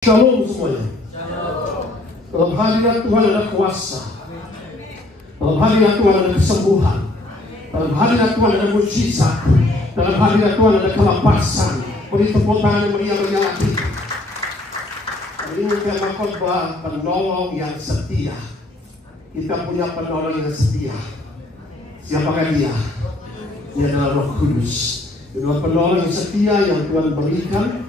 Shalom semuanya. Dalam hadirat Tuhan ada kuasa. Dalam hadirat Tuhan ada kesembuhan. Dalam hadirat Tuhan ada mujizat. Dalam hadirat Tuhan ada kelepasan. Beri tepuk tangan yang meriah-meriah lagi. Ini tema khotbah penolong yang setia. Kita punya penolong yang setia. Siapakah dia? Dia adalah Roh Kudus. Dia adalah penolong yang setia yang Tuhan berikan,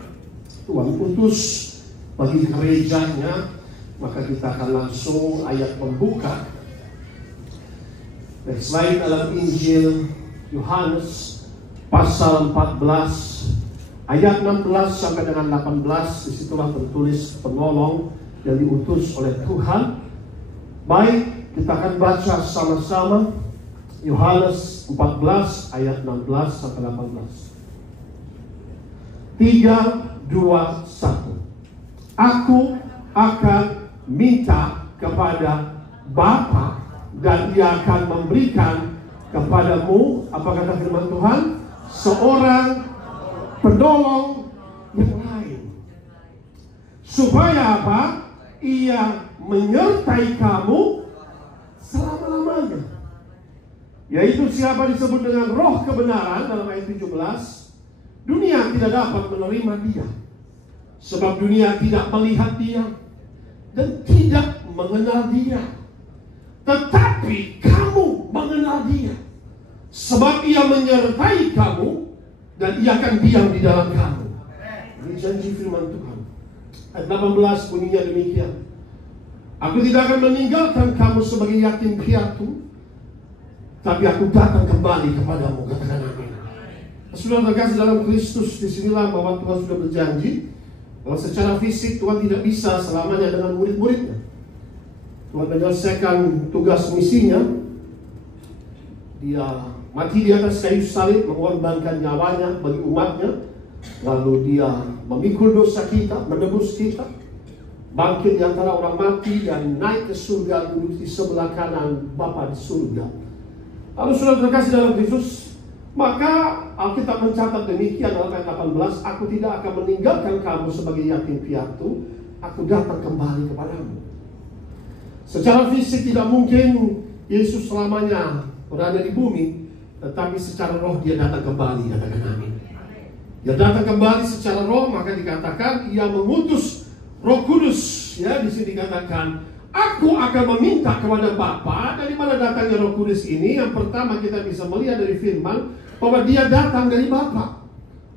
Tuhan utus bagi gerejanya. Maka kita akan langsung ayat pembuka. Selain dalam Injil Yohanes pasal 14 ayat 16 sampai dengan 18, disitulah tertulis penolong yang diutus oleh Tuhan. Baik, kita akan baca sama-sama Yohanes 14 ayat 16 sampai 18. 3, 2, 1. Aku akan minta kepada Bapa dan Ia akan memberikan kepadamu, apa kata firman Tuhan? Seorang penolong yang lain. Supaya apa? Ia menyertai kamu selama-lamanya. Yaitu siapa disebut dengan roh kebenaran dalam ayat 17. Dunia tidak dapat menerima dia, sebab dunia tidak melihat dia dan tidak mengenal dia. Tetapi kamu mengenal dia, sebab ia menyertai kamu dan ia akan diam di dalam kamu. Ini janji firman Tuhan. Ayat 18 bunyinya demikian. Aku tidak akan meninggalkan kamu sebagai yatim piatu, tapi aku datang kembali kepadamu. Katakan amin. Saudara terkasih dalam Kristus, disinilah bahwa Tuhan sudah berjanji bahwa secara fisik Tuhan tidak bisa selamanya dengan murid-muridnya. Tuhan menyelesaikan tugas misinya. Dia mati di atas kayu salib, mengorbankan nyawanya bagi umatnya. Lalu dia memikul dosa kita, menebus kita, bangkit di antara orang mati dan naik ke surga, duduk di sebelah kanan Bapa di surga. Lalu saudara terkasih dalam Kristus, maka Alkitab mencatat demikian dalam ayat 18, aku tidak akan meninggalkan kamu sebagai yatim piatu, aku datang kembali kepadamu. Secara fisik tidak mungkin Yesus selamanya berada di bumi, tetapi secara roh dia datang kembali. Katakan amin. Dia datang kembali secara roh, maka dikatakan ia mengutus Roh Kudus. Ya, di sini dikatakan, aku akan meminta kepada Bapa. Dari mana datangnya Roh Kudus ini? Yang pertama kita bisa melihat dari firman bahwa dia datang dari Bapa,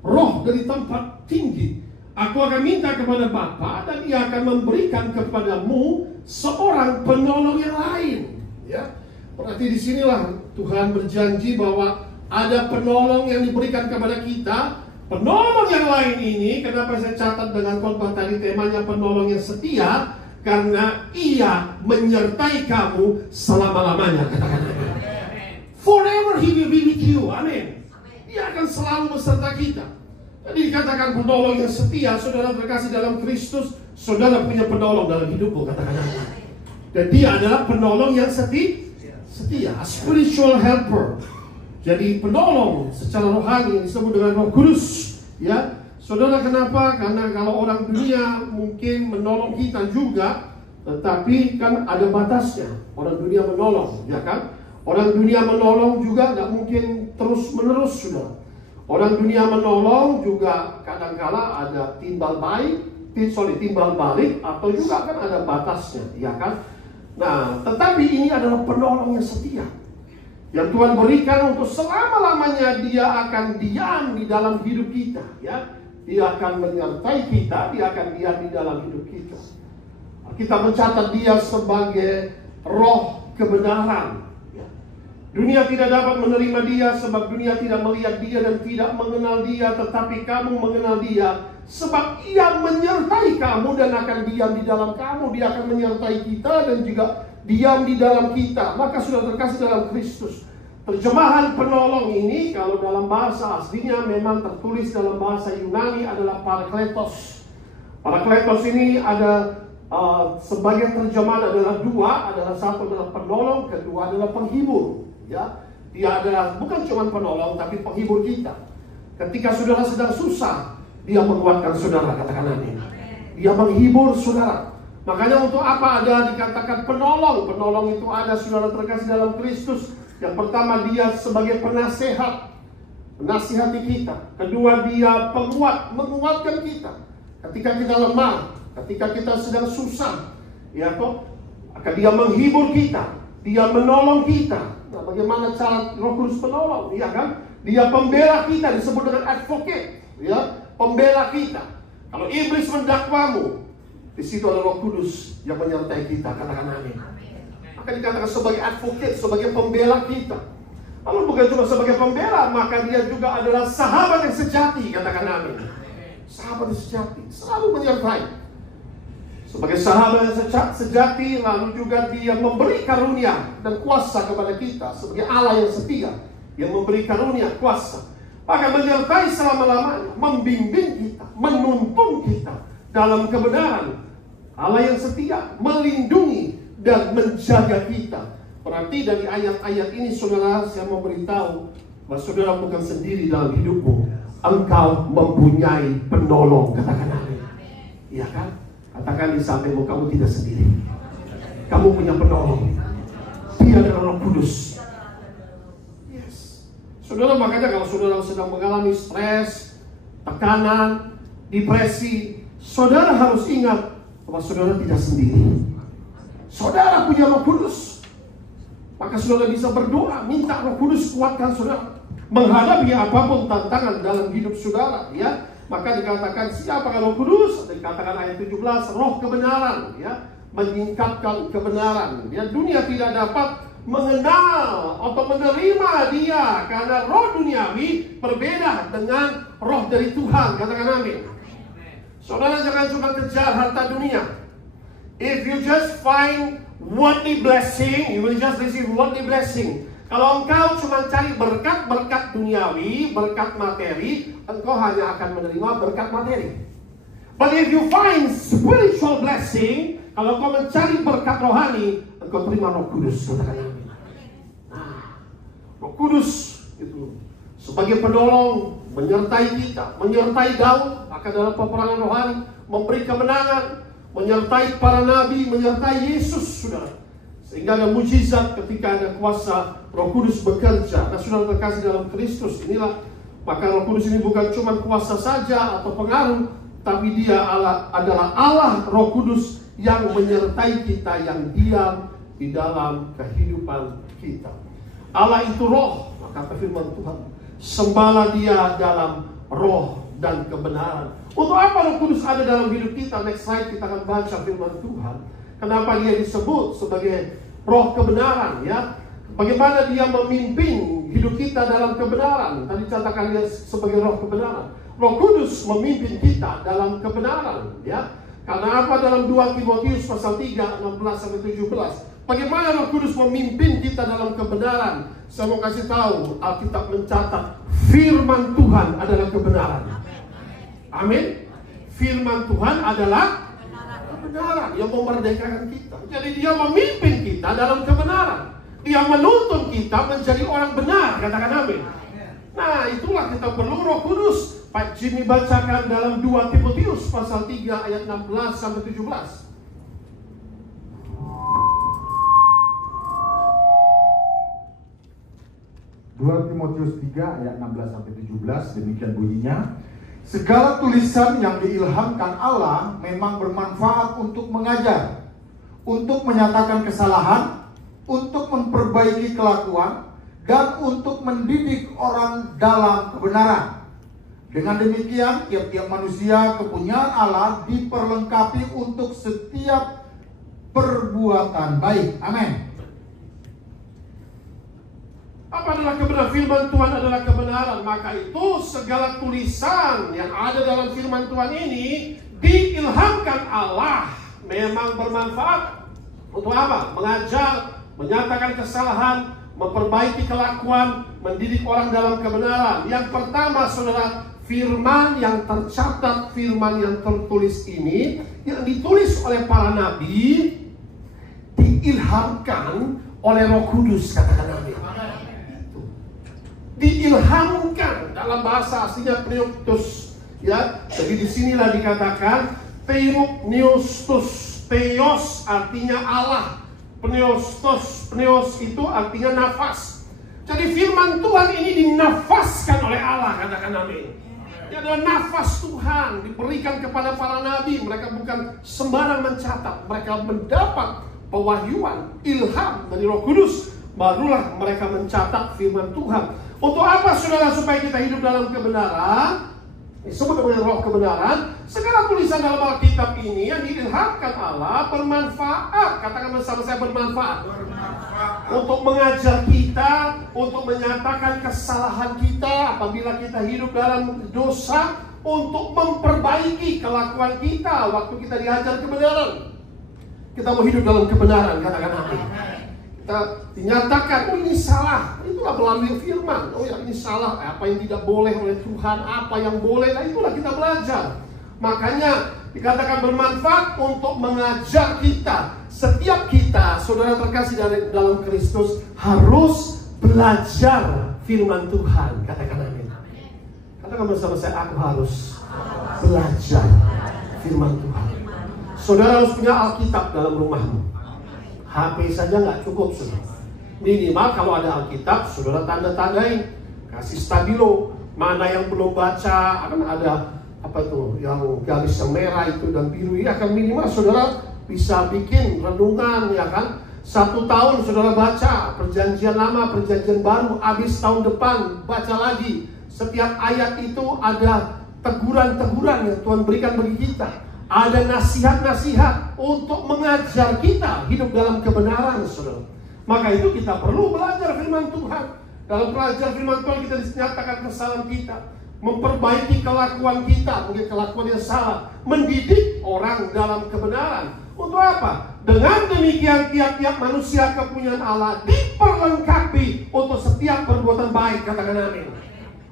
roh dari tempat tinggi. Aku akan minta kepada Bapa dan ia akan memberikan kepadamu seorang penolong yang lain. Ya, berarti disinilah Tuhan berjanji bahwa ada penolong yang diberikan kepada kita. Penolong yang lain ini, kenapa saya catat dengan khotbah tadi temanya penolong yang setia? Karena ia menyertai kamu selama-lamanya. Katakan amin. Forever he will be with you. Amin. Dia akan selalu beserta kita. Jadi dikatakan penolong yang setia. Saudara terkasih dalam Kristus, saudara punya penolong dalam hidupmu. Katakan amin. Dan dia adalah penolong yang setia. A spiritual helper. Jadi penolong secara rohani yang disebut dengan Roh Kudus. Ya, saudara, kenapa? Karena kalau orang dunia mungkin menolong kita juga, tetapi kan ada batasnya. Orang dunia menolong, ya kan? Orang dunia menolong juga tidak mungkin terus-menerus, saudara. Orang dunia menolong juga kadang-kala ada timbal balik, atau juga kan ada batasnya, ya kan? Nah, tetapi ini adalah penolong yang setia, yang Tuhan berikan untuk selama-lamanya. Dia akan diam di dalam hidup kita, ya. Dia akan menyertai kita, dia akan diam di dalam hidup kita. Kita mencatat dia sebagai roh kebenaran. Dunia tidak dapat menerima dia, sebab dunia tidak melihat dia dan tidak mengenal dia. Tetapi kamu mengenal dia, sebab ia menyertai kamu dan akan diam di dalam kamu. Dia akan menyertai kita dan juga diam di dalam kita. Maka sudah terkasih dalam Kristus, terjemahan penolong ini kalau dalam bahasa aslinya memang tertulis dalam bahasa Yunani adalah parakletos. Parakletos ini ada sebagian terjemahan adalah dua, adalah satu adalah penolong, kedua adalah penghibur. Ya, dia adalah bukan cuma penolong tapi penghibur kita. Ketika saudara sedang susah, dia menguatkan saudara. Katakan amin. Dia menghibur saudara. Makanya untuk apa ada dikatakan penolong? Penolong itu ada, saudara terkasih dalam Kristus. Yang pertama, dia sebagai penasehat, menasihati kita. Kedua, dia penguat, menguatkan kita ketika kita lemah, ketika kita sedang susah, ya toh. Maka dia menghibur kita, dia menolong kita. Nah, bagaimana cara Roh Kudus menolong? Ya kan? Dia pembela kita, disebut dengan advocate, ya, pembela kita. Kalau iblis mendakwamu, di situ ada Roh Kudus yang menyertai kita. Katakan amin. Maka dikatakan sebagai advocate, sebagai pembela kita. Lalu bukan cuma sebagai pembela, maka dia juga adalah sahabat yang sejati. Katakan amin. Sahabat yang sejati, selalu menyertai. Sebagai sahabat yang sejati, lalu juga dia memberi karunia dan kuasa kepada kita. Sebagai Allah yang setia, yang memberi karunia, kuasa. Maka menyertai selama-lamanya, membimbing kita, menuntun kita dalam kebenaran. Allah yang setia, melindungi dan menjaga kita. Berarti dari ayat-ayat ini, saudara, saya mau beritahu bahwa saudara bukan sendiri dalam hidupmu. Engkau mempunyai penolong. Katakan amin. Iya kan? Katakan di sampingmu, kamu tidak sendiri. Kamu punya penolong. Dia adalah Roh Kudus. Yes. Saudara, makanya kalau saudara sedang mengalami stres, tekanan, depresi, saudara harus ingat bahwa saudara tidak sendiri. Saudara punya Roh Kudus. Maka saudara bisa berdoa, minta Roh Kudus kuatkan saudara menghadapi apapun tantangan dalam hidup saudara, ya. Maka dikatakan siapa Roh Kudus? Dikatakan ayat 17, roh kebenaran, ya, menyingkapkan kebenaran. Ya, dunia tidak dapat mengenal atau menerima dia karena roh duniawi berbeda dengan roh dari Tuhan. Katakan amin. Saudara jangan cuma kejar harta dunia. If you just find worldly blessing, you will just receive worldly blessing. Kalau engkau cuma cari berkat-berkat duniawi, berkat materi, engkau hanya akan menerima berkat materi. But if you find spiritual blessing, kalau engkau mencari berkat rohani, engkau terima Roh Kudus. Katakan amin. Nah, Roh Kudus itu sebagai penolong, menyertai kita, menyertai Daud, maka dalam peperangan rohani, memberi kemenangan, menyertai para nabi, menyertai Yesus, saudara. Sehingga ada mujizat ketika ada kuasa Roh Kudus bekerja. Nah, saudara terkasih dalam Kristus, inilah, maka Roh Kudus ini bukan cuma kuasa saja atau pengaruh, tapi dia adalah Allah Roh Kudus yang menyertai kita, yang diam di dalam kehidupan kita. Allah itu roh, maka firman Tuhan, sembahlah dia dalam roh dan kebenaran. Untuk apa Roh Kudus ada dalam hidup kita? Next slide kita akan baca firman Tuhan. Kenapa dia disebut sebagai roh kebenaran, ya? Bagaimana dia memimpin hidup kita dalam kebenaran? Tadi katakan dia sebagai roh kebenaran. Roh Kudus memimpin kita dalam kebenaran, ya. Karena apa? Dalam 2 Timotius pasal 3, 16-17. Bagaimana Roh Kudus memimpin kita dalam kebenaran? Saya mau kasih tahu, Alkitab mencatat firman Tuhan adalah kebenaran. Amin. Firman Tuhan adalah kebenaran yang memerdekakan kita. Jadi dia memimpin kita dalam kebenaran. Dia menuntun kita menjadi orang benar. Katakan amin. Nah, itulah kita perlu Roh Kudus. Pak Jimmy bacakan dalam 2 Timotius pasal 3 ayat 16-17. 2 Timotius 3 ayat 16-17, demikian bunyinya. Segala tulisan yang diilhamkan Allah memang bermanfaat untuk mengajar, untuk menyatakan kesalahan, untuk memperbaiki kelakuan, dan untuk mendidik orang dalam kebenaran. Dengan demikian, tiap-tiap manusia kepunyaan Allah diperlengkapi untuk setiap perbuatan baik. Amin. Apa adalah kebenaran? Firman Tuhan adalah kebenaran. Maka itu segala tulisan yang ada dalam firman Tuhan ini diilhamkan Allah, memang bermanfaat untuk apa? Mengajar, menyatakan kesalahan, memperbaiki kelakuan, mendidik orang dalam kebenaran. Yang pertama, saudara, firman yang tercatat, firman yang tertulis ini, yang ditulis oleh para nabi, diilhamkan oleh Roh Kudus. Katakan amin. Diilhamkan, dalam bahasa aslinya pneustos, ya. Jadi disinilah dikatakan Theopneustos, theos artinya Allah, pneustos itu artinya nafas. Jadi firman Tuhan ini dinafaskan oleh Allah, katakan amin. Ini adalah nafas Tuhan diberikan kepada para nabi. Mereka bukan sembarang mencatat, mereka mendapat pewahyuan, ilham dari Roh Kudus, barulah mereka mencatat firman Tuhan. Untuk apa, saudara? Supaya kita hidup dalam kebenaran. Disebut dengan roh kebenaran. Segala tulisan dalam Alkitab ini yang diilhamkan Allah bermanfaat. Katakan bersama saya, bermanfaat. Untuk mengajar kita, untuk menyatakan kesalahan kita apabila kita hidup dalam dosa, untuk memperbaiki kelakuan kita waktu kita diajar kebenaran. Kita mau hidup dalam kebenaran, katakan amin. Kita dinyatakan, oh ini salah, itulah melalui firman. Oh ya ini salah, apa yang tidak boleh oleh Tuhan, apa yang boleh, nah itulah kita belajar. Makanya dikatakan bermanfaat untuk mengajar kita. Setiap kita, saudara terkasih dalam Kristus, harus belajar firman Tuhan. Katakan amin. Katakan bersama saya, aku harus belajar firman Tuhan. Saudara harus punya Alkitab dalam rumahmu. HP saja nggak cukup, saudara. Minimal kalau ada Alkitab, saudara tanda-tandain, kasih stabilo. Mana yang belum baca, akan ada apa tuh, yang garis yang merah itu dan biru. Ya kan minimal saudara bisa bikin renungan, ya kan. 1 tahun saudara baca perjanjian lama, perjanjian baru. Habis tahun depan baca lagi. Setiap ayat itu ada teguran-teguran yang Tuhan berikan bagi kita. Ada nasihat-nasihat untuk mengajar kita hidup dalam kebenaran, saudara. Maka itu kita perlu belajar firman Tuhan. Dalam belajar firman Tuhan kita dinyatakan kesalahan kita, memperbaiki kelakuan kita, mungkin kelakuan yang salah, mendidik orang dalam kebenaran. Untuk apa? Dengan demikian tiap-tiap manusia kepunyaan Allah diperlengkapi untuk setiap perbuatan baik. Katakan amin.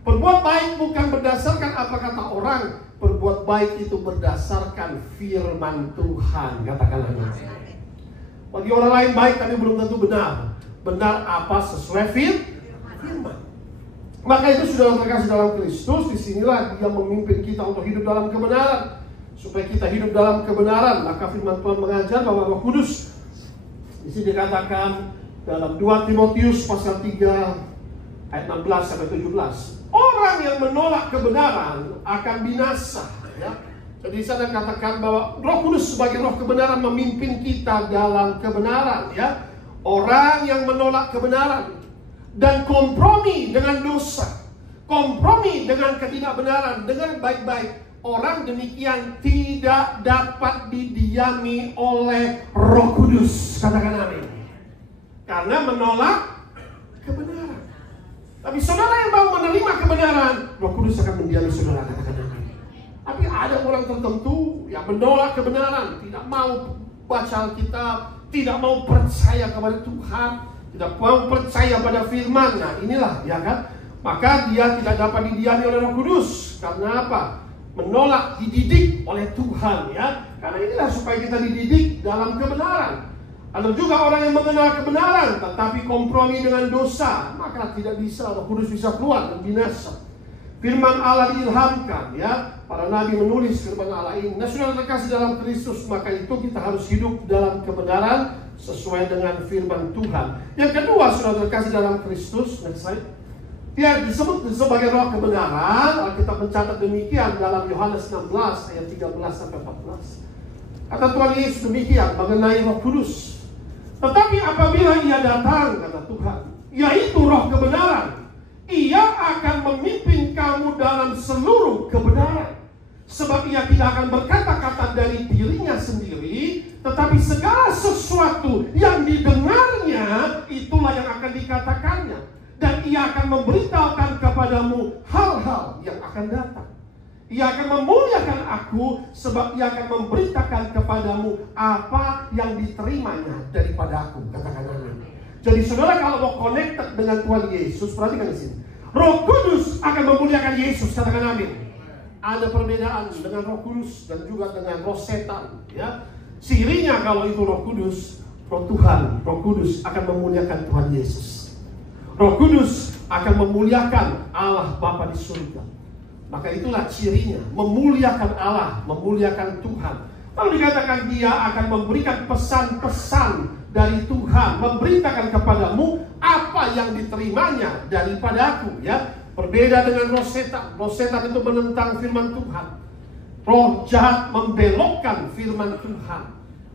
Berbuat baik bukan berdasarkan apa kata orang. Berbuat baik itu berdasarkan firman Tuhan. Katakan amin. Bagi orang lain baik tapi belum tentu benar. Benar apa sesuai firman. Maka itu sudah terkasih dalam Kristus. Disinilah Dia memimpin kita untuk hidup dalam kebenaran. Supaya kita hidup dalam kebenaran, maka firman Tuhan mengajar bahwa Roh Kudus, di sini dikatakan dalam 2 Timotius pasal 3 ayat 16 sampai 17. Orang yang menolak kebenaran akan binasa, ya. Jadi saya katakan bahwa Roh Kudus sebagai roh kebenaran memimpin kita dalam kebenaran, ya. Orang yang menolak kebenaran dan kompromi dengan dosa, kompromi dengan ketidakbenaran, dengan baik-baik, orang demikian tidak dapat didiami oleh Roh Kudus. Katakan amin. Karena menolak kebenaran. Tapi saudara yang mau menerima kebenaran, Roh Kudus akan mendiami saudara. Katakan amin. Tapi ada orang tertentu yang menolak kebenaran, tidak mau baca Alkitab, tidak mau percaya kepada Tuhan, tidak mau percaya pada firman. Nah inilah, ya kan? Maka dia tidak dapat didiami oleh Roh Kudus. Karena apa? Menolak dididik oleh Tuhan, ya. Karena inilah supaya kita dididik dalam kebenaran. Ada juga orang yang mengenal kebenaran tetapi kompromi dengan dosa, maka tidak bisa, Roh Kudus bisa keluar dan binasa. Firman Allah diilhamkan, ya. Para nabi menulis firman Allah ini. Nah, sudah terkasih dalam Kristus, maka itu kita harus hidup dalam kebenaran sesuai dengan firman Tuhan. Yang kedua, sudah terkasih dalam Kristus, next slide. Dia disebut sebagai roh kebenaran. Alkitab mencatat demikian dalam Yohanes 16 ayat 13 sampai 14. Kata Tuhan Yesus demikian mengenai Roh Kudus. Tetapi apabila Ia datang, kata Tuhan, yaitu roh kebenaran, Ia akan memimpin kamu dalam seluruh kebenaran. Sebab Ia tidak akan berkata-kata dari dirinya sendiri, tetapi segala sesuatu yang didengarnya, itulah yang akan dikatakannya. Dan Ia akan memberitahukan kepadamu hal-hal yang akan datang. Ia akan memuliakan aku, sebab Ia akan memberitakan kepadamu apa yang diterimanya daripada aku. Katakan amin. Jadi saudara kalau mau connected dengan Tuhan Yesus, perhatikan di sini. Roh Kudus akan memuliakan Yesus. Katakan amin. Ada perbedaan dengan Roh Kudus dan juga dengan roh setan, ya. Sirinya kalau itu Roh Kudus, Roh Tuhan, Roh Kudus akan memuliakan Tuhan Yesus. Roh Kudus akan memuliakan Allah Bapa di surga. Maka itulah cirinya, memuliakan Allah, memuliakan Tuhan. Lalu dikatakan dia akan memberikan pesan-pesan dari Tuhan, memberitakan kepadamu apa yang diterimanya daripada aku, ya. Berbeda dengan roh setan. Roh setan itu menentang firman Tuhan. Roh jahat membelokkan firman Tuhan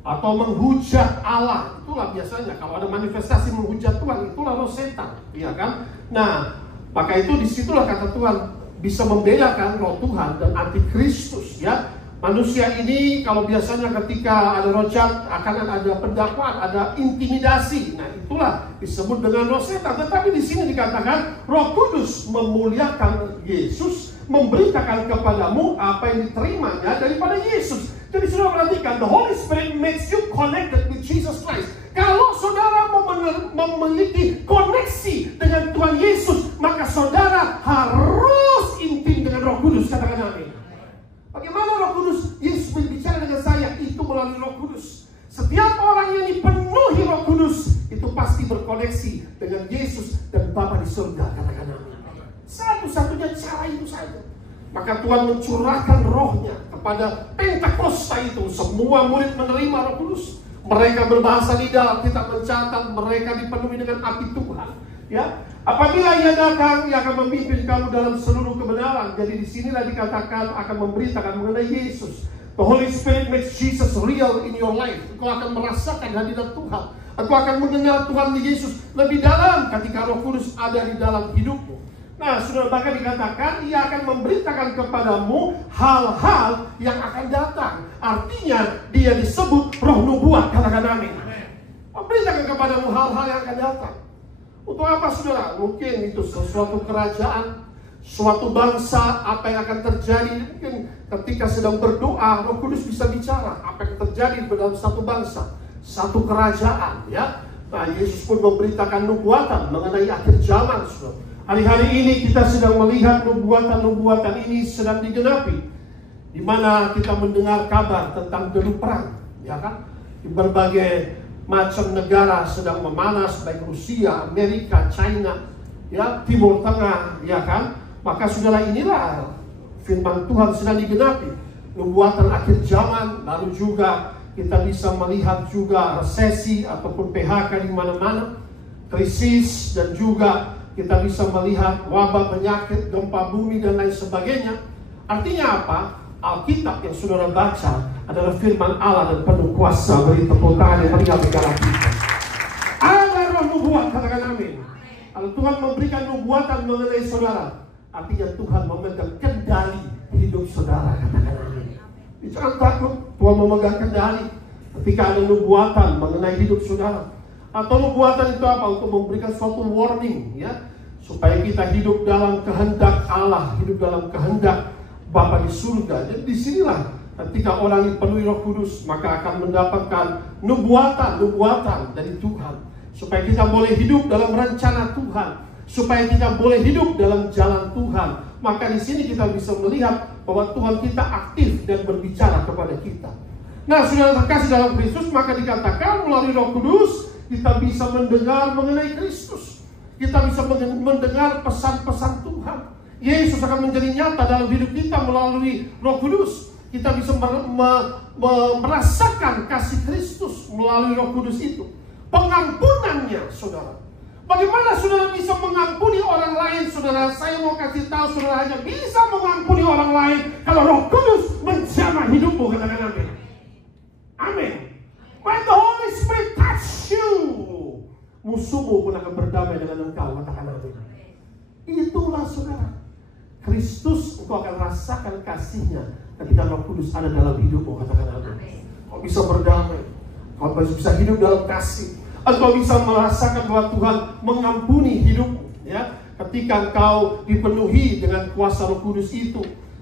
atau menghujat Allah. Itulah biasanya kalau ada manifestasi menghujat Tuhan, itulah roh setan, ya kan? Nah, maka itu disitulah kata Tuhan bisa membedakan roh Tuhan dan antikristus, ya. Manusia ini kalau biasanya ketika ada roh jahat akan ada pendakwaan, ada intimidasi. Nah, itulah disebut dengan roh setan. Tetapi di sini dikatakan Roh Kudus memuliakan Yesus, memberitakan kepadamu apa yang diterimanya daripada Yesus. Jadi saudara perhatikan, the Holy Spirit makes you connected with Jesus Christ. Kalau saudara memiliki koneksi dengan Tuhan Yesus, maka saudara harus intim dengan Roh Kudus. Katakan amin. Bagaimana Roh Kudus? Yesus berbicara dengan saya, itu melalui Roh Kudus. Setiap orang yang dipenuhi Roh Kudus itu pasti berkoneksi dengan Yesus dan Bapa di surga. Katakan amin. Satu-satunya cara itu saja. Maka Tuhan mencurahkan rohnya kepada Pentakosta itu. Semua murid menerima Roh Kudus. Mereka berbahasa lidah, kita mencatat mereka dipenuhi dengan api Tuhan. Ya, apabila ia datang, ia akan memimpin kamu dalam seluruh kebenaran. Jadi disinilah dikatakan akan memberitakan mengenai Yesus. The Holy Spirit makes Jesus real in your life. Engkau akan merasakan hadirat Tuhan. Engkau akan mengenal Tuhan Yesus lebih dalam ketika Roh Kudus ada di dalam hidupmu. Nah, saudara, bahkan dikatakan ia akan memberitakan kepadamu hal-hal yang akan datang. Artinya dia disebut roh nubuat. Katakan amin. Memberitakan kepadamu hal-hal yang akan datang. Untuk apa saudara? Mungkin itu sesuatu kerajaan, suatu bangsa, apa yang akan terjadi. Mungkin ketika sedang berdoa, Roh Kudus bisa bicara apa yang terjadi dalam satu bangsa, satu kerajaan, ya. Nah, Yesus pun memberitakan nubuatan mengenai akhir zaman, saudara. Hari-hari ini kita sedang melihat nubuatan-nubuatan ini sedang digenapi, di mana kita mendengar kabar tentang gedung perang, ya kan? Di berbagai macam negara sedang memanas, baik Rusia, Amerika, China, ya, Timur Tengah, ya kan? Maka saudara, inilah firman Tuhan sedang digenapi, nubuatan akhir zaman. Lalu juga kita bisa melihat juga resesi ataupun PHK di mana-mana, krisis, dan juga kita bisa melihat wabah, penyakit, gempa bumi, dan lain sebagainya. Artinya apa? Alkitab yang saudara baca adalah firman Allah dan penuh kuasa. Beri tepuk tangan yang meriah negara kita. Ada roh nubuat, katakan amin. Kalau Tuhan memberikan nubuatan mengenai saudara, artinya Tuhan memegang kendali hidup saudara. Katakan amin. Jangan takut, Tuhan memegang kendali ketika ada nubuatan mengenai hidup saudara. Atau nubuatan itu apa? Untuk memberikan suatu warning, ya, supaya kita hidup dalam kehendak Allah, hidup dalam kehendak Bapa di surga. Jadi disinilah ketika orang dipenuhi Roh Kudus, maka akan mendapatkan nubuatan dari Tuhan, supaya kita boleh hidup dalam rencana Tuhan, supaya kita boleh hidup dalam jalan Tuhan. Maka di sini kita bisa melihat bahwa Tuhan kita aktif dan berbicara kepada kita. Nah, saudara terkasih dalam Kristus, maka dikatakan melalui Roh Kudus kita bisa mendengar mengenai Kristus. Kita bisa mendengar pesan-pesan Tuhan. Yesus akan menjadi nyata dalam hidup kita melalui Roh Kudus. Kita bisa merasakan kasih Kristus melalui Roh Kudus itu. Pengampunannya, saudara. Bagaimana saudara bisa mengampuni orang lain, saudara? Saya mau kasih tahu, saudara hanya bisa mengampuni orang lain kalau Roh Kudus menjamah hidupmu. Katakan amin. Amin. When the Holy Spirit touch you, musuhmu pun akan berdamai dengan engkau. Katakan amin. Itulah saudara, Kristus. Engkau akan rasakan kasihnya ketika Roh Kudus ada dalam hidupmu. Katakan amin. Kau bisa berdamai, kau bisa hidup dalam kasih. Engkau bisa merasakan bahwa Tuhan mengampuni hidupmu, ya. Ketika engkau dipenuhi dengan kuasa Roh Kudus itu,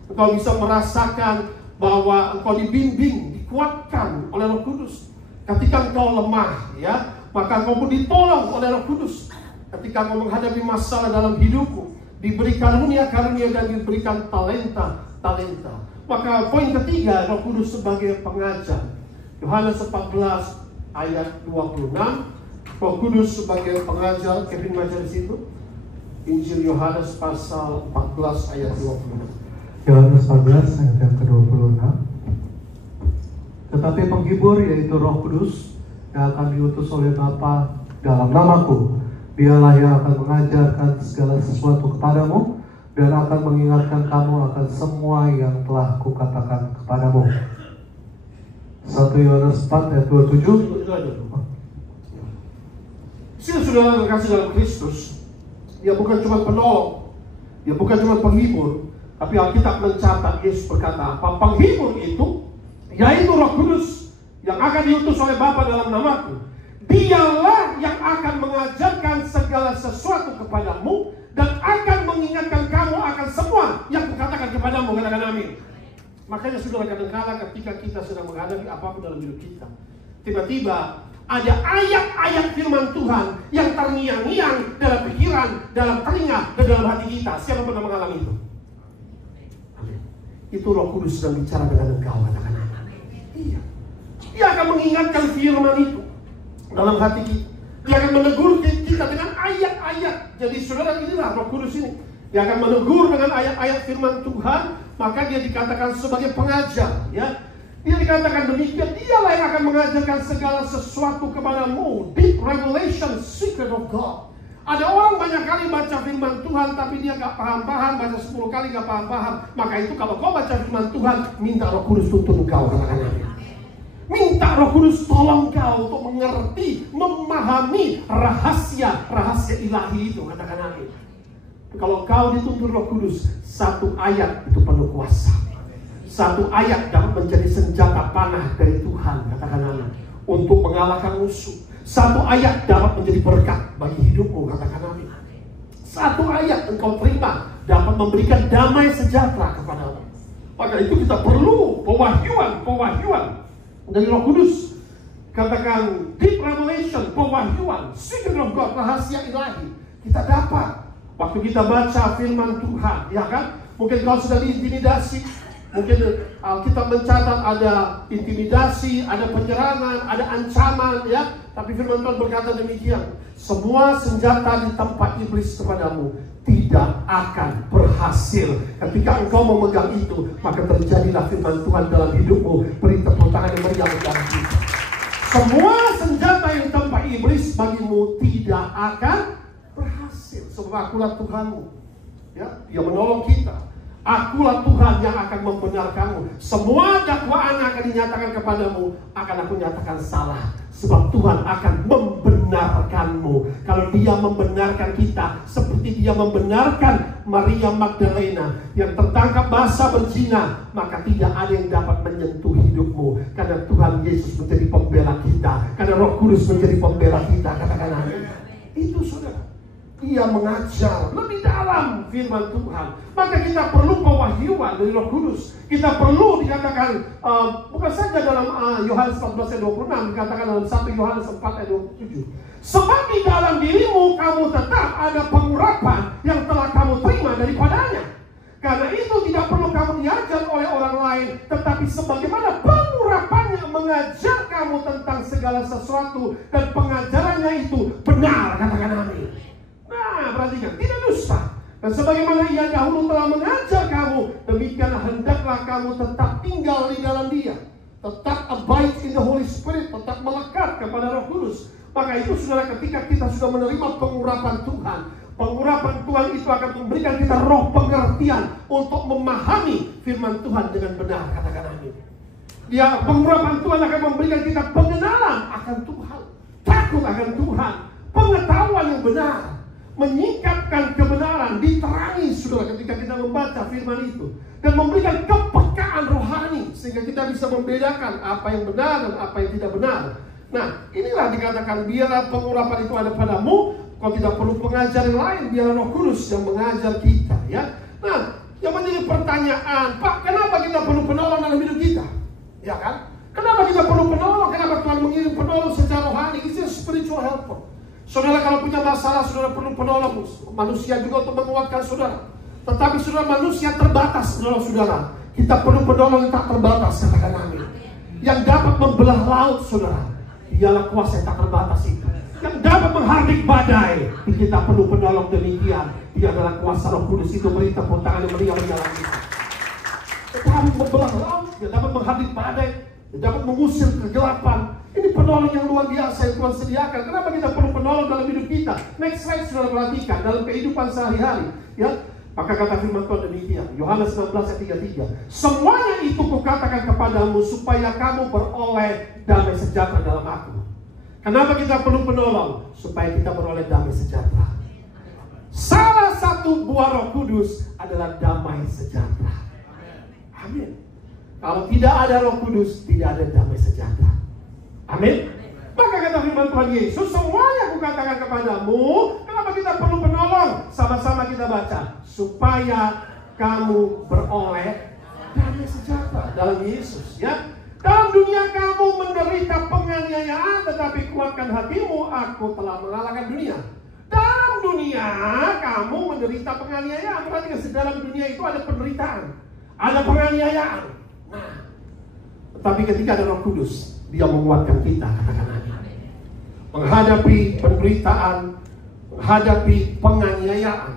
engkau bisa merasakan bahwa engkau dibimbing, dikuatkan oleh Roh Kudus. Ketika engkau lemah, ya, maka engkau pun ditolong oleh Roh Kudus. Ketika engkau menghadapi masalah dalam hidupmu, diberi karunia-karunia dan diberikan talenta. Maka poin ketiga, Roh Kudus sebagai pengajar. Yohanes 14 ayat 26. Roh Kudus sebagai pengajar. Kevin baca di situ. Injil Yohanes pasal 14 ayat 26. Yohanes 14 ayat yang ke-26. Tetapi penghibur, yaitu Roh Kudus, yang akan diutus oleh Bapa dalam namaku, Dialah yang akan mengajarkan segala sesuatu kepadamu dan akan mengingatkan kamu akan semua yang telah kukatakan kepadamu. 1 Yohanes 4 ayat 27. Saudara yang kasih dalam Kristus, Dia bukan cuma penolong, Dia bukan cuma penghibur, tapi Alkitab mencatat Yesus berkata apa? Penghibur itu, yaitu Roh Kudus yang akan diutus oleh Bapa dalam namaku. Dialah yang akan mengajarkan segala sesuatu kepadamu dan akan mengingatkan kamu akan semua yang kukatakan kepadamu. Katakan amin. Makanya saudara, kadang-kadang ketika kita sedang menghadapi apapun dalam hidup kita, tiba-tiba ada ayat-ayat firman Tuhan yang terngiang-ngiang dalam pikiran, dalam telinga, dan dalam hati kita. Siapa pernah mengalami itu? Amin. Itu Roh Kudus sedang bicara dengan engkau. Katakan amin. Iya. Dia akan mengingatkan firman itu dalam hati kita. Dia akan menegur kita dengan ayat-ayat. Jadi saudara, inilah Roh Kudus ini. Dia akan menegur dengan ayat-ayat firman Tuhan. Maka dia dikatakan sebagai pengajar, ya. Dia dikatakan demikian, dialah yang akan mengajarkan segala sesuatu kepadamu. Deep revelation, secret of God. Ada orang banyak kali baca firman Tuhan, tapi dia gak paham-paham, baca 10 kali gak paham-paham. Maka itu kalau kau baca firman Tuhan, minta Roh Kudus tuntun kau, katakan amin. Minta Roh Kudus tolong kau untuk mengerti, memahami rahasia ilahi itu, katakan amin. Kalau kau dituntun Roh Kudus, satu ayat itu penuh kuasa. Satu ayat dapat menjadi senjata panah dari Tuhan, katakan amin, untuk mengalahkan musuh. Satu ayat dapat menjadi berkat bagi hidupmu, katakan amin. Satu ayat engkau terima dapat memberikan damai sejahtera kepadamu. Maka itu kita perlu pewahyuan dari Roh Kudus. Katakan deep revelation, pewahyuan, secret of God, rahasia ilahi. Kita dapat waktu kita baca firman Tuhan, ya kan? Mungkin kau sudah diintimidasi. Mungkin Alkitab mencatat ada intimidasi, ada penyerangan, ada ancaman, ya. Tapi firman Tuhan berkata demikian, semua senjata di tempat iblis kepadamu tidak akan berhasil. Ketika engkau memegang itu, maka terjadilah firman Tuhan dalam hidupmu. Beri tepuk tangan yang meriah dalam kita. Semua senjata yang tempat iblis bagimu tidak akan berhasil. Sebab akulah Tuhanmu, ya. Dia menolong kita. Akulah Tuhan yang akan membenarkanmu. Semua dakwaan yang akan dinyatakan kepadamu akan aku nyatakan salah. Sebab Tuhan akan membenarkanmu. Kalau Dia membenarkan kita seperti Dia membenarkan Maria Magdalena yang tertangkap basah berzina, maka tidak ada yang dapat menyentuh hidupmu. Karena Tuhan Yesus menjadi pembela kita. Karena Roh Kudus menjadi pembela kita. Katakan amin. Itu saudara. Dia mengajar lebih dalam firman Tuhan. Maka kita perlu pewahyuan dari Roh Kudus. Kita perlu dikatakan bukan saja dalam Yohanes 14 ayat 26, dikatakan dalam 1 Yohanes 4 ayat 27. Sebab di dalam dirimu kamu tetap ada pengurapan yang telah kamu terima daripadanya. Karena itu tidak perlu kamu diajar oleh orang lain, tetapi sebagaimana pengurapannya mengajar kamu tentang segala sesuatu, dan pengajarannya itu benar. Katakan amin. Nah, perhatikan, tidak dusta. Dan sebagaimana Ia dahulu telah mengajar kamu, demikian hendaklah kamu tetap tinggal di dalam Dia. Tetap abide in the Holy Spirit, tetap melekat kepada Roh Kudus. Maka itu saudara, ketika kita sudah menerima pengurapan Tuhan, pengurapan Tuhan itu akan memberikan kita roh pengertian untuk memahami firman Tuhan dengan benar. Katakan amin. Dia, pengurapan Tuhan akan memberikan kita pengenalan akan Tuhan, takut akan Tuhan, pengetahuan yang benar, menyingkapkan kebenaran, diterangi saudara ketika kita membaca firman itu, dan memberikan kepekaan rohani sehingga kita bisa membedakan apa yang benar dan apa yang tidak benar. Nah, inilah dikatakan biarlah pengurapan itu ada padamu. Kau tidak perlu pengajar yang lain, biarlah Roh Kudus yang mengajar kita, ya. Nah, yang menjadi pertanyaan, Pak, kenapa kita perlu penolong dalam hidup kita? Ya kan? Kenapa kita perlu penolong? Kenapa Tuhan mengirim penolong secara rohani? It's a spiritual helper. Saudara kalau punya masalah, saudara perlu penolong manusia juga untuk menguatkan saudara. Tetapi saudara, manusia terbatas, saudara. Kita perlu penolong yang tak terbatas, katakan amin. Yang dapat membelah laut, saudara. Dialah kuasa yang tak terbatas itu. Yang dapat menghardik badai. Kita perlu penolong demikian. Dia adalah kuasa Roh Kudus itu. Beri tepuk tangan yang meriah dalam kita. dapat membelah laut, dia dapat menghadir badai, dia dapat mengusir kegelapan. Ini penolong yang luar biasa yang Tuhan sediakan. Kenapa kita perlu penolong dalam hidup kita? Next slide, saudara perhatikan dalam kehidupan sehari-hari, ya. Maka kata firman Tuhan demikian, Yohanes 16 ayat 33. Semuanya itu kukatakan kepadamu supaya kamu beroleh damai sejahtera dalam aku. Kenapa kita perlu penolong? Supaya kita beroleh damai sejahtera. Salah satu buah Roh Kudus adalah damai sejahtera. Amin. Kalau tidak ada Roh Kudus, tidak ada damai sejahtera. Amin. Maka kata firman Tuhan Yesus, semuanya kukatakan kepadamu. Kenapa kita perlu penolong? Sama-sama kita baca. Supaya kamu beroleh damai sejahtera dalam Yesus, ya. Dalam dunia kamu menderita penganiayaan, tetapi kuatkan hatimu, aku telah mengalahkan dunia. Dalam dunia kamu menderita penganiayaan. Perhatikan, dalam dunia itu ada penderitaan, ada penganiayaan. Nah, tetapi ketika ada Roh Kudus, Dia menguatkan kita, katakan amin. Menghadapi penderitaan, menghadapi penganiayaan.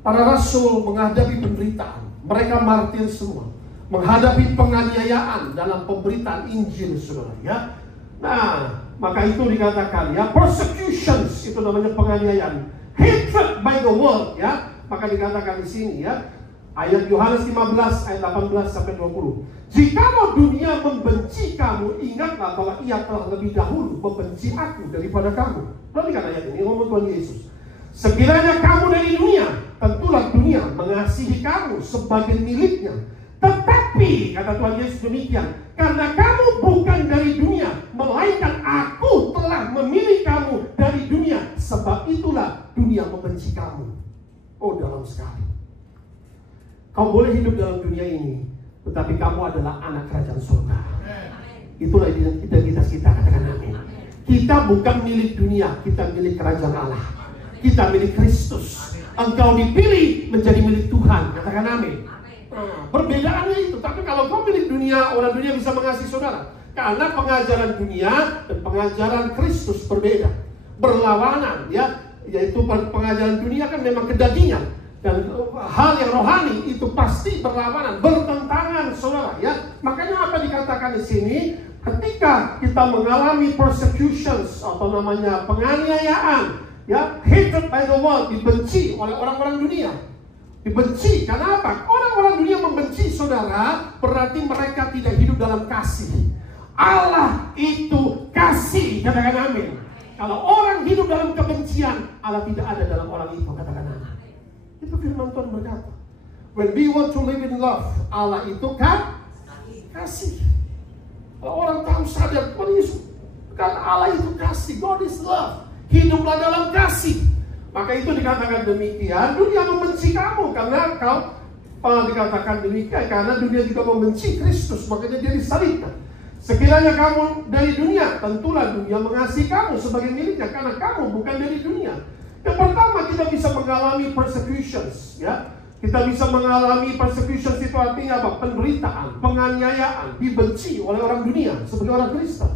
Para rasul menghadapi penderitaan, mereka martir semua. Menghadapi penganiayaan dalam pemberitaan Injil, saudara, ya. Nah, maka itu dikatakan, ya, persecutions, itu namanya penganiayaan. Hatred by the world, ya. Maka dikatakan di sini, ya, ayat Yohanes 15 ayat 18 sampai 20. Jikalau dunia membenci kamu, ingatlah bahwa ia telah lebih dahulu membenci aku daripada kamu. Perhatikan ayat ini, ngomong Tuhan Yesus. Sekiranya kamu dari dunia, tentulah dunia mengasihi kamu sebagai miliknya. Tetapi, kata Tuhan Yesus demikian, karena kamu bukan dari dunia, melainkan aku telah memilih kamu dari dunia, sebab itulah dunia membenci kamu. Oh, dalam sekali. Kau boleh hidup dalam dunia ini, tetapi kamu adalah anak kerajaan surga. Itulah identitas kita, katakan amin. Kita bukan milik dunia, kita milik kerajaan Allah. Kita milik Kristus. Engkau dipilih menjadi milik Tuhan, katakan amin. Nah, perbedaannya itu. Tapi kalau kau milik dunia, orang dunia bisa mengasihi saudara. Karena pengajaran dunia dan pengajaran Kristus berbeda, berlawanan, ya. Yaitu pengajaran dunia kan memang kedagingan, dan hal yang rohani itu pasti berlawanan, bertentangan, saudara, ya. Makanya apa dikatakan di sini? Ketika kita mengalami persecutions atau namanya penganiayaan, ya, hatred by the world, dibenci oleh orang-orang dunia. Dibenci, karena apa? Orang-orang dunia membenci saudara, berarti mereka tidak hidup dalam kasih. Allah itu kasih, katakan amin. Kalau orang hidup dalam kebencian, Allah tidak ada dalam orang itu, katakan amin. Itu firman Tuhan berkata, when we want to live in love, Allah itu kan kasih. Kalau orang tahu sadar, kan Allah itu kasih, God is love. Hiduplah dalam kasih. Maka itu dikatakan demikian, dunia membenci kamu karena kau, dikatakan demikian karena dunia juga membenci Kristus, makanya dia disalibkan. Sekiranya kamu dari dunia, tentulah dunia mengasihi kamu sebagai miliknya, karena kamu bukan dari dunia. Yang pertama, kita bisa mengalami persecutions, ya. Kita bisa mengalami persecutions, itu artinya apa? Penderitaan, penganiayaan, dibenci oleh orang dunia sebagai orang Kristen.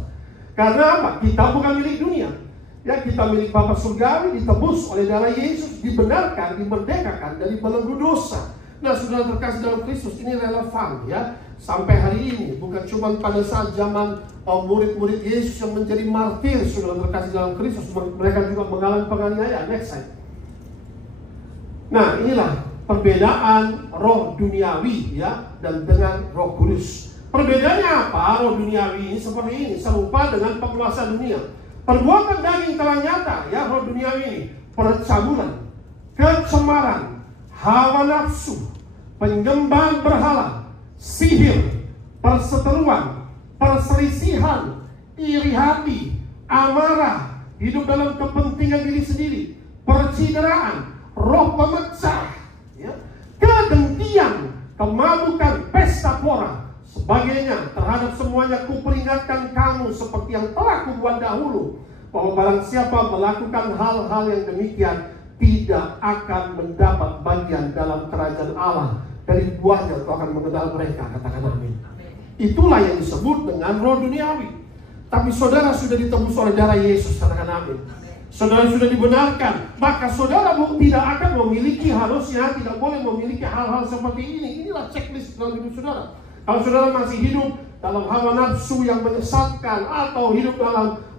Karena apa? Kita bukan milik dunia. Ya, kita milik Bapa Surgawi, ditebus oleh darah Yesus, dibenarkan, dimerdekakan dari belenggu dosa. Nah, saudara terkasih dalam Kristus, ini relevan, ya, sampai hari ini. Bukan cuma pada saat zaman murid-murid Yesus yang menjadi martir, saudara terkasih dalam Kristus, mereka juga mengalami penganiayaan. Next slide. Nah, inilah perbedaan roh duniawi, ya, dan dengan Roh Kudus. Perbedaannya apa? Roh duniawi ini seperti ini, serupa dengan penguasa dunia. Perbuatan daging telah nyata, ya, roh duniawi ini. Percabulan, kecemaran, hawa nafsu, penyembahan berhala, sihir, perseteruan, perselisihan, iri hati, amarah, hidup dalam kepentingan diri sendiri, percideraan, roh pemecah, ya, kedengkian, kemabukan, pesta pora, sebagainya. Terhadap semuanya kuperingatkan kamu seperti yang telah kubuat dahulu, bahwa barang siapa melakukan hal-hal yang demikian tidak akan mendapat bagian dalam kerajaan Allah. Dari buahnya Tuhan akan mengenal mereka, katakan amin. Itulah yang disebut dengan roh duniawi. Tapi saudara sudah ditebus oleh darah Yesus, katakan amin. saudara sudah dibenarkan, maka saudara tidak akan memiliki, harusnya tidak boleh memiliki hal-hal seperti ini. Inilah checklist dalam hidup saudara. Kalau saudara masih hidup dalam hawa nafsu yang menyesatkan, atau hidup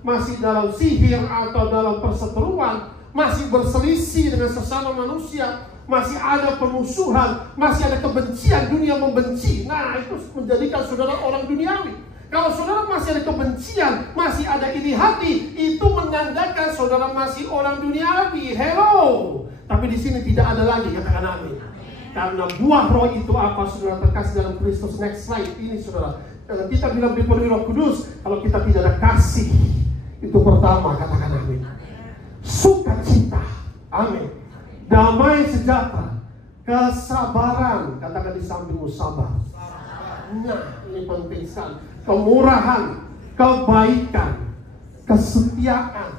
masih dalam sihir atau dalam perseteruan, masih berselisih dengan sesama manusia, masih ada pemusuhan, masih ada kebencian, dunia membenci, nah itu menjadikan saudara orang duniawi. Kalau saudara masih ada kebencian, masih ada iri hati, itu menandakan saudara masih orang duniawi. Hello. Tapi di sini tidak ada lagi, katakan amin. Karena buah roh itu apa, saudara terkasih dalam Kristus. Next slide ini, saudara. Kita bilang dipenuhi Roh Kudus, kalau kita tidak ada kasih, itu pertama, katakan amin. Sukacita, amin. Damai sejahtera, kesabaran, katakan di sampingmu, sabar. Nah, ini penting sekali. Kemurahan, kebaikan, kesetiaan,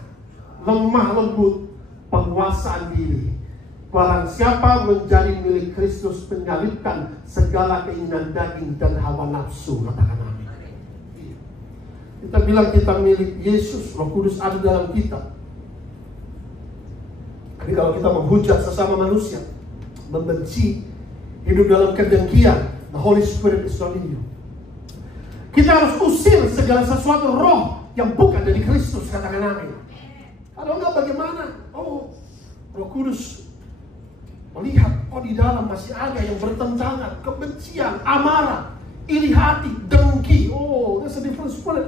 lemah lembut, penguasaan diri. Barang siapa menjadi milik Kristus, menyalibkan segala keinginan daging dan hawa nafsu, katakan amin. Kita bilang kita milik Yesus, Roh Kudus ada dalam kita. Tapi kalau kita menghujat sesama manusia, membenci, hidup dalam kedengkian, the Holy Spirit is not in you. Kita harus usir segala sesuatu roh yang bukan dari Kristus, katakan amin. Kalau enggak bagaimana? Oh, Roh Kudus melihat, oh di dalam masih ada yang bertentangan, kebencian, amarah, iri hati, dengki. Oh, that's a different spirit.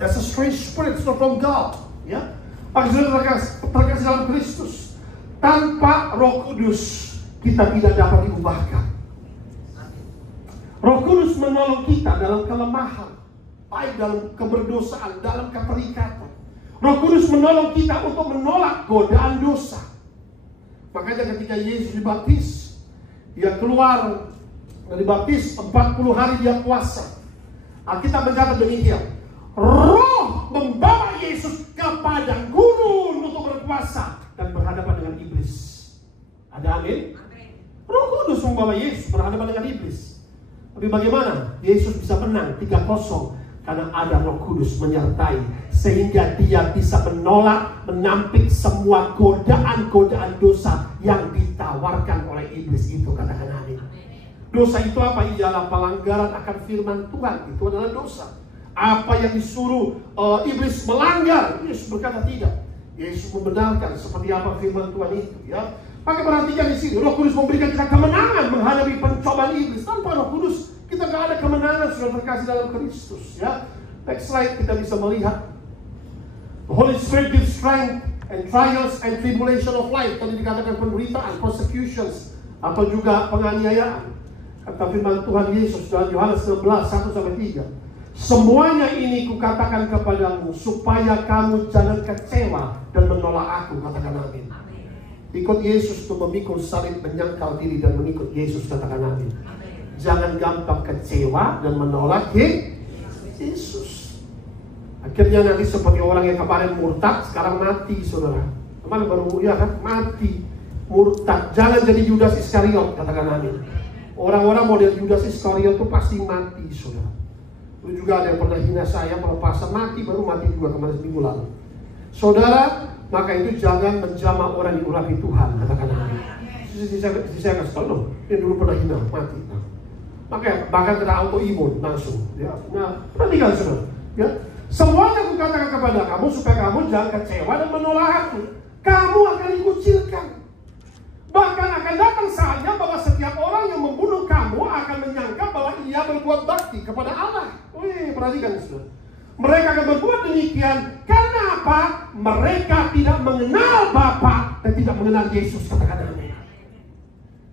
That's a strange spirit, it's not from God. Ya, Pak saudara terkasih dalam Kristus, tanpa Roh Kudus kita tidak dapat diubahkan. Roh Kudus menolong kita dalam kelemahan, baik dalam keberdosaan, dalam keterikatan. Roh Kudus menolong kita untuk menolak godaan dosa. Makanya ketika Yesus dibaptis, dia keluar dari baptis, 40 hari dia puasa. Alkitab mencatat demikian, Roh membawa Yesus ke padang gurun untuk berpuasa dan berhadapan dengan iblis. Ada amin? Roh Kudus membawa Yesus berhadapan dengan iblis. Tapi bagaimana Yesus bisa menang 3-0? Karena ada Roh Kudus menyertai, sehingga dia bisa menolak, menampik semua godaan-godaan dosa yang ditawarkan oleh iblis itu, katakan amin. Dosa itu apa? Ialah pelanggaran akan firman Tuhan. Itu adalah dosa. Apa yang disuruh iblis melanggar, Yesus berkata tidak. Yesus membenarkan seperti apa firman Tuhan itu, ya. Maka perhatikan di sini, Roh Kudus memberikan kita kemenangan menghadapi pencobaan iblis. Tanpa Roh Kudus kita nggak ada kemenangan, sudah terkasih dalam Kristus. Ya, next slide kita bisa melihat. The Holy Spirit gives strength and trials and tribulation of life. Tadi dikatakan penderitaan, persecutions, atau juga penganiayaan. Kata firman Tuhan Yesus dalam Yohanes 16, 1-3. Semuanya ini kukatakan kepadamu supaya kamu jangan kecewa dan menolak aku, katakan amin. Ikut Yesus untuk memikul salib, menyangkal diri dan mengikut Yesus, katakan amin. Jangan gampang kecewa dan menolak Yesus. Akhirnya nanti seperti orang yang kemarin murtad, sekarang mati, saudara. Kemarin baru ya kan, mati, murtad. Jangan jadi Yudas Iskariot, katakan amin. Orang-orang model Yudas Iskariot itu pasti mati, saudara. Itu juga ada yang pernah hina saya, pelepasan mati, baru mati juga kemarin minggu lalu. Saudara, maka itu jangan menjamah orang yang urapi Tuhan, katakan amin. Saya kasih tahu loh, yang dulu pernah hina, mati. Maka bahkan kena autoimun langsung. Ya, nah, perhatikan saudara. Ya, semuanya aku katakan kepada kamu supaya kamu jangan kecewa dan menolak aku. Kamu akan dikucilkan. Bahkan akan datang saatnya bahwa setiap orang yang membunuh kamu akan menyangka bahwa ia berbuat bakti kepada Allah. Wih, perhatikan saudara. Mereka akan berbuat demikian karena apa? Mereka tidak mengenal Bapa dan tidak mengenal Yesus, katakan amin.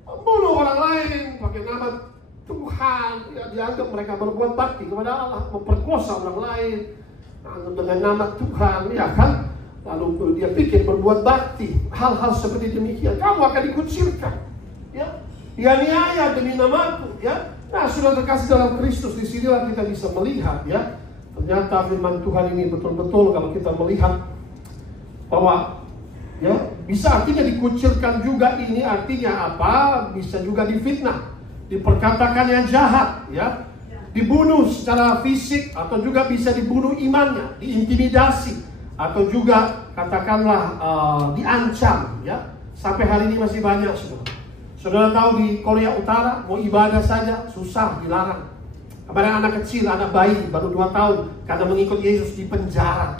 Membunuh orang lain pakai nama Tuhan, ya, dianggap mereka berbuat bakti kepada Allah, memperkosa orang lain dengan nama Tuhan, ya kan? Lalu dia pikir berbuat bakti, hal-hal seperti demikian, kamu akan dikucilkan, ya? Dianiaya demi namaku, ya? Nah, sudah terkasih dalam Kristus, di sinilah kita bisa melihat, ya. Ternyata firman Tuhan ini betul-betul kalau kita melihat bahwa ya bisa artinya dikucilkan juga, ini artinya apa? Bisa juga difitnah, diperkatakan yang jahat, ya, dibunuh secara fisik atau juga bisa dibunuh imannya, diintimidasi atau juga katakanlah diancam, ya. Sampai hari ini masih banyak, saudara. Saudara tahu di Korea Utara mau ibadah saja susah, dilarang. Kepada anak kecil, anak bayi baru 2 tahun karena mengikut Yesus di penjara.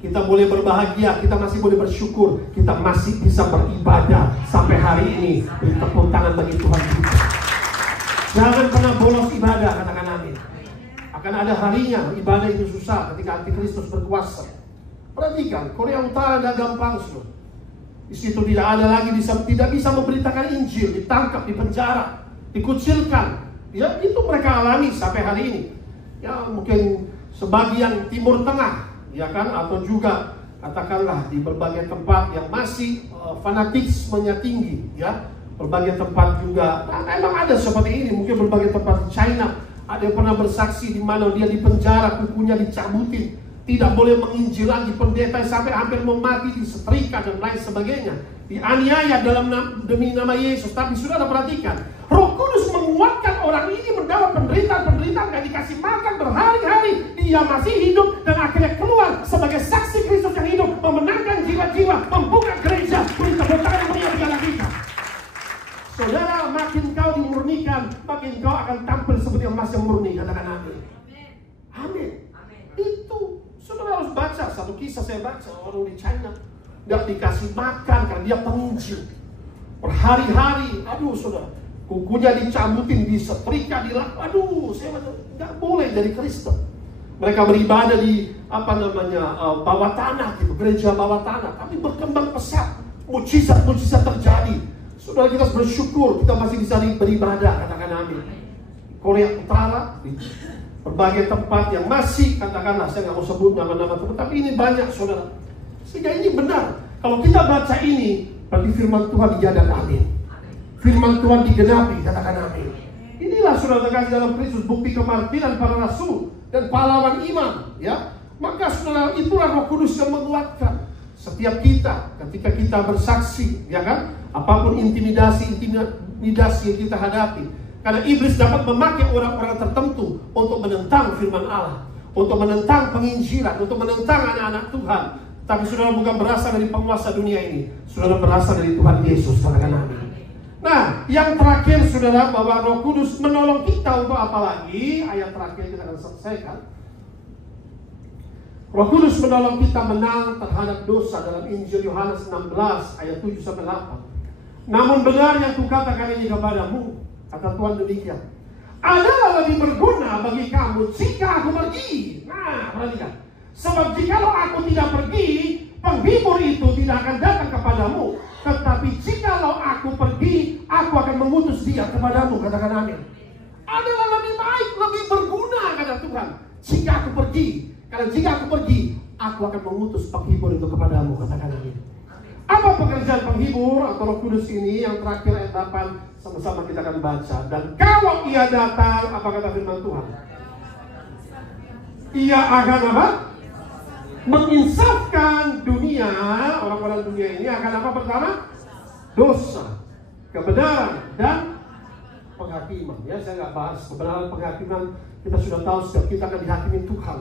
Kita boleh berbahagia, kita masih boleh bersyukur, kita masih bisa beribadah sampai hari ini. Beri tepuk tangan bagi Tuhan kita. Jangan pernah bolos ibadah, katakan amin. Akan ada harinya ibadah itu susah ketika Antikristus berkuasa. Perhatikan, Korea Utara tidak gampang, saudara. Di situ tidak ada lagi, tidak bisa memberitakan Injil, ditangkap, dipenjara, dikucilkan. Ya, itu mereka alami sampai hari ini. Ya, mungkin sebagian Timur Tengah, ya kan, atau juga katakanlah di berbagai tempat yang masih fanatismenya tinggi, ya. Berbagai tempat juga, memang ada seperti ini. Mungkin berbagai tempat di China, ada yang pernah bersaksi di mana dia dipenjara, kukunya dicabutin, tidak boleh menginjil lagi, pendeta sampai hampir mau mati, disetrika dan lain sebagainya, dianiaya demi nama Yesus. Tapi saudara perhatikan, Roh Kudus menguatkan orang ini mendapat penderitaan, gak dikasih makan berhari-hari, dia masih hidup dan akhirnya keluar sebagai saksi Kristus yang hidup, memenangkan jiwa-jiwa, membuka gereja, beri tepuk tangan yang meriah bagi kita. Saudara, makin kau dimurnikan, makin kau akan tampil seperti emas yang murni. Katakan amin. Amin. Itu saudara harus baca. Satu kisah saya baca, orang di China gak dikasih makan karena dia penginjil berhari-hari. Aduh saudara, kukunya dicabutin, disetrika, aduh, saya nggak boleh jadi Kristen. Mereka beribadah di bawah tanah, gitu, gereja bawah tanah, tapi berkembang pesat, mujizat terjadi. Saudara, kita bersyukur kita masih bisa beribadah, katakan amin. Korea Utara, di berbagai tempat yang masih, katakanlah, saya nggak mau sebut nama-nama tempat, tapi ini banyak, saudara. Sehingga ini benar. Kalau kita baca ini, berarti firman Tuhan iya dan amin. Firman Tuhan digenapi, katakan amin. Inilah saudara terkasih dalam Kristus, bukti kemartiran para rasul dan pahlawan iman, ya. Maka saudara, itulah Roh Kudus yang menguatkan setiap kita ketika kita bersaksi, ya kan? Apapun intimidasi yang kita hadapi. Karena iblis dapat memakai orang-orang tertentu untuk menentang firman Allah, untuk menentang penginjilan, untuk menentang anak-anak Tuhan. Tapi saudara bukan berasal dari penguasa dunia ini, saudara berasal dari Tuhan Yesus, katakan amin. Nah, yang terakhir saudara, bahwa Roh Kudus menolong kita untuk apa lagi? Ayat terakhir kita akan selesaikan. Roh Kudus menolong kita menang terhadap dosa dalam Injil Yohanes 16 ayat 7-8. Namun benar yang kukatakan ini kepadamu, kata Tuhan demikian, adalah lebih berguna bagi kamu jika aku pergi. Nah, perhatikan. Sebab jikalau aku tidak pergi, penghibur itu tidak akan datang kepadamu. Tetapi jikalau aku pergi, aku akan mengutus dia kepadamu. Katakan amin. Adalah lebih baik, lebih berguna, kata Tuhan, jika aku pergi. Karena jika aku pergi, aku akan mengutus penghibur itu kepadamu. Katakan amin. Apa pekerjaan penghibur atau Roh Kudus ini? Yang terakhir ayat 8, sama-sama kita akan baca. Dan kalau ia datang, apa kata firman Tuhan? Ia akan apa? Menginsafkan dunia, orang-orang dunia ini akan apa pertama? Dosa, kebenaran, dan penghakiman. Ya, saya nggak bahas kebenaran, penghakiman. Kita sudah tahu setiap kita akan dihakimi Tuhan.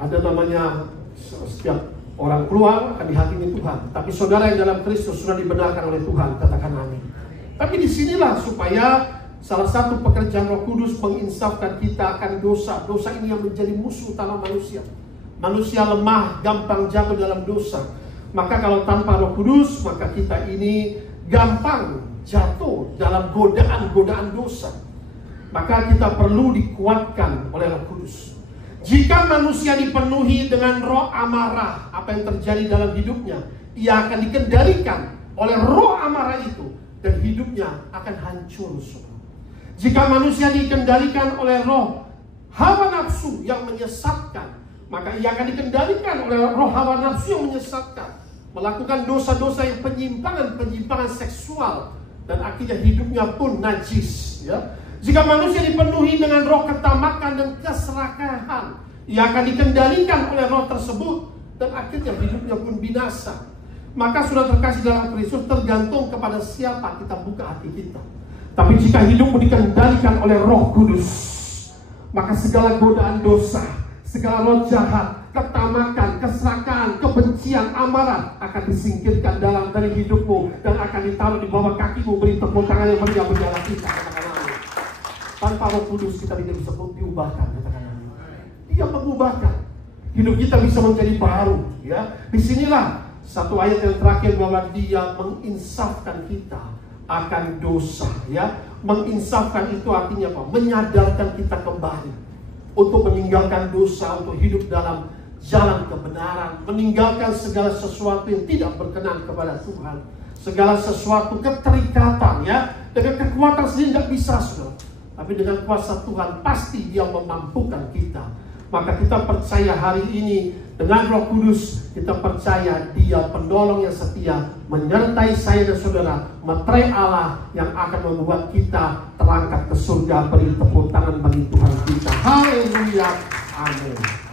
Ada namanya setiap orang keluar akan dihakimi Tuhan. Tapi saudara yang dalam Kristus sudah dibenarkan oleh Tuhan, katakan amin. Tapi disinilah supaya salah satu pekerjaan Roh Kudus menginsafkan kita akan dosa. Dosa ini yang menjadi musuh utama manusia. Manusia lemah, gampang jatuh dalam dosa. Maka kalau tanpa Roh Kudus, maka kita ini gampang jatuh dalam godaan-godaan dosa. Maka kita perlu dikuatkan oleh Roh Kudus. Jika manusia dipenuhi dengan roh amarah, apa yang terjadi dalam hidupnya, ia akan dikendalikan oleh roh amarah itu, dan hidupnya akan hancur. Jika manusia dikendalikan oleh roh hawa nafsu yang menyesatkan, maka ia akan dikendalikan oleh roh hawa nafsu yang menyesatkan, melakukan dosa-dosa yang penyimpangan seksual, dan akhirnya hidupnya pun najis, ya. Jika manusia dipenuhi dengan roh ketamakan dan keserakahan, ia akan dikendalikan oleh roh tersebut, dan akhirnya hidupnya pun binasa. Maka sudah terkasih dalam Kristus, tergantung kepada siapa kita buka hati kita. Tapi jika hidupmu dikendalikan oleh Roh Kudus, maka segala godaan dosa, segala roh jahat, ketamakan, keserakahan, kebencian, amarah akan disingkirkan dari hidupmu dan akan ditaruh di bawah kakimu. Beri tepuk tangan yang meriah bagi Allah kita. Katakan amin. Tanpa Roh Kudus kita tidak bisa diubahkan. Katakan amin. Dia mengubahkan. Hidup kita bisa menjadi baru. Ya, disinilah satu ayat yang terakhir bahwa Dia menginsafkan kita akan dosa. Ya, menginsafkan itu artinya apa? Menyadarkan kita kembali untuk meninggalkan dosa, untuk hidup dalam jalan kebenaran, meninggalkan segala sesuatu yang tidak berkenan kepada Tuhan, segala sesuatu keterikatan, ya, dengan kekuatan sendiri tidak bisa, saudara. Tapi dengan kuasa Tuhan pasti Dia memampukan kita. Maka kita percaya hari ini dengan Roh Kudus, kita percaya Dia penolong yang setia, menyertai saya dan saudara, meterai Allah yang akan membuat kita terangkat ke surga. Beri tepuk tangan bagi Tuhan kita. Haleluya. Amin.